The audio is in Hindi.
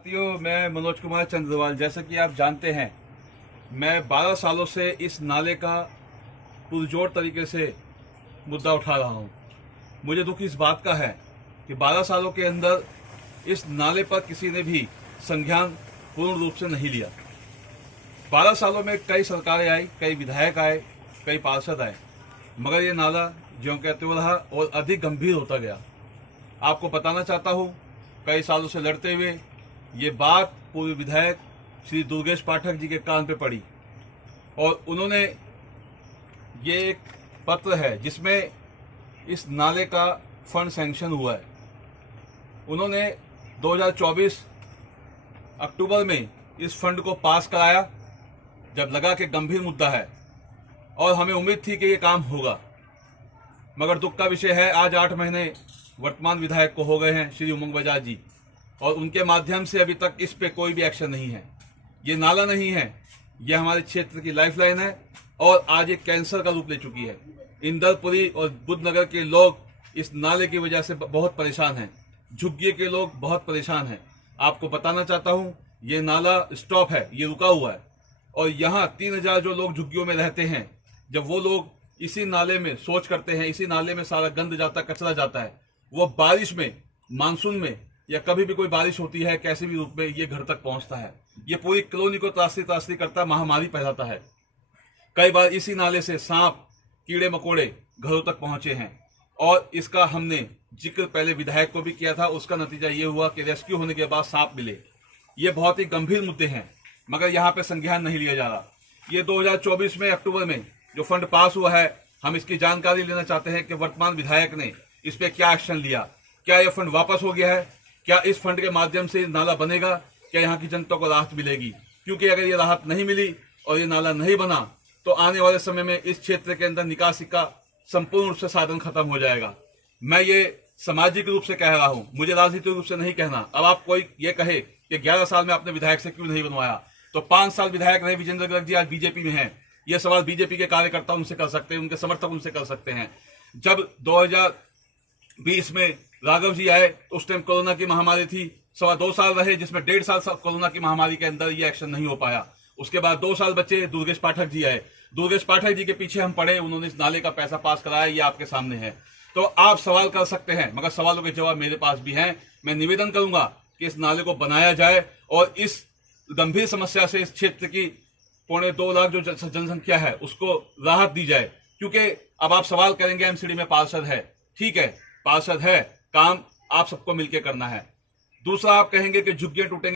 साथियों, मैं मनोज कुमार चंद्रवाल। जैसा कि आप जानते हैं, मैं 12 सालों से इस नाले का पुरजोर तरीके से मुद्दा उठा रहा हूं। मुझे दुख इस बात का है कि 12 सालों के अंदर इस नाले पर किसी ने भी संज्ञान पूर्ण रूप से नहीं लिया। 12 सालों में कई सरकारें आई, कई विधायक आए, कई पार्षद आए, मगर ये नाला ज्यों का त्यों रहा और अधिक गंभीर होता गया। आपको बताना चाहता हूं, कई सालों से लड़ते हुए ये बात पूर्व विधायक श्री दुर्गेश पाठक जी के कान पे पड़ी और उन्होंने ये एक पत्र है जिसमें इस नाले का फंड सैंक्शन हुआ है। उन्होंने 2024 अक्टूबर में इस फंड को पास कराया, जब लगा कि गंभीर मुद्दा है और हमें उम्मीद थी कि ये काम होगा। मगर दुख का विषय है, आज 8 महीने वर्तमान विधायक को हो गए हैं श्री उमंग बजाज जी, और उनके माध्यम से अभी तक इस पे कोई भी एक्शन नहीं है। ये नाला नहीं है, ये हमारे क्षेत्र की लाइफलाइन है और आज ये कैंसर का रूप ले चुकी है। इंदरपुरी और बुद्धनगर के लोग इस नाले की वजह से बहुत परेशान हैं। झुग्गी के लोग बहुत परेशान हैं। आपको बताना चाहता हूं, ये नाला स्टॉप है, ये रुका हुआ है और यहाँ 3000 जो लोग झुग्गियों में रहते हैं, जब वो लोग इसी नाले में शौच करते हैं, इसी नाले में सारा गंद जाता, कचरा जाता है, वो बारिश में, मानसून में या कभी भी कोई बारिश होती है, कैसे भी रूप में ये घर तक पहुंचता है। ये पूरी कॉलोनी को त्रासदी करता, महामारी फैलाता है। कई बार इसी नाले से सांप, कीड़े मकोड़े घरों तक पहुंचे हैं और इसका हमने जिक्र पहले विधायक को भी किया था। उसका नतीजा ये हुआ कि रेस्क्यू होने के बाद सांप मिले। ये बहुत ही गंभीर मुद्दे हैं, मगर यहाँ पे संज्ञान नहीं लिया जा रहा। ये 2024 में अक्टूबर में जो फंड पास हुआ है, हम इसकी जानकारी लेना चाहते हैं कि वर्तमान विधायक ने इस पे क्या एक्शन लिया। क्या यह फंड वापस हो गया है? क्या इस फंड के माध्यम से नाला बनेगा? क्या यहाँ की जनता को राहत मिलेगी? क्योंकि अगर ये राहत नहीं मिली और ये नाला नहीं बना तो आने वाले समय में इस क्षेत्र के अंदर निकासी का संपूर्ण रूप से साधन खत्म हो जाएगा। मैं ये सामाजिक रूप से कह रहा हूँ, मुझे राजनीतिक रूप से नहीं कहना। अब आप कोई ये कहे कि 11 साल में आपने विधायक से क्यों नहीं बनवाया, तो 5 साल विधायक रहे विजेंद्र गर्ग जी, आज बीजेपी में हैं। ये सवाल बीजेपी के कार्यकर्ता उनसे कर सकते हैं, उनके समर्थक उनसे कर सकते हैं। जब 2020 में राघव जी आए तो उस टाइम कोरोना की महामारी थी। 2.25 साल रहे, जिसमें 1.5 साल कोरोना की महामारी के अंदर ये एक्शन नहीं हो पाया। उसके बाद 2 साल बचे, दुर्गेश पाठक जी आए। दुर्गेश पाठक जी के पीछे हम पड़े, उन्होंने इस नाले का पैसा पास कराया। ये आपके सामने है। तो आप सवाल कर सकते हैं, मगर सवालों के जवाब मेरे पास भी हैं। मैं निवेदन करूंगा कि इस नाले को बनाया जाए और इस गंभीर समस्या से इस क्षेत्र की 2.25 लाख जो जनसंख्या है उसको राहत दी जाए। क्योंकि अब आप सवाल करेंगे एमसीडी में पार्षद है, ठीक है, पार्षद है, काम आप सबको मिलकर करना है। दूसरा, आप कहेंगे कि झुग्गियां टूटेंगे।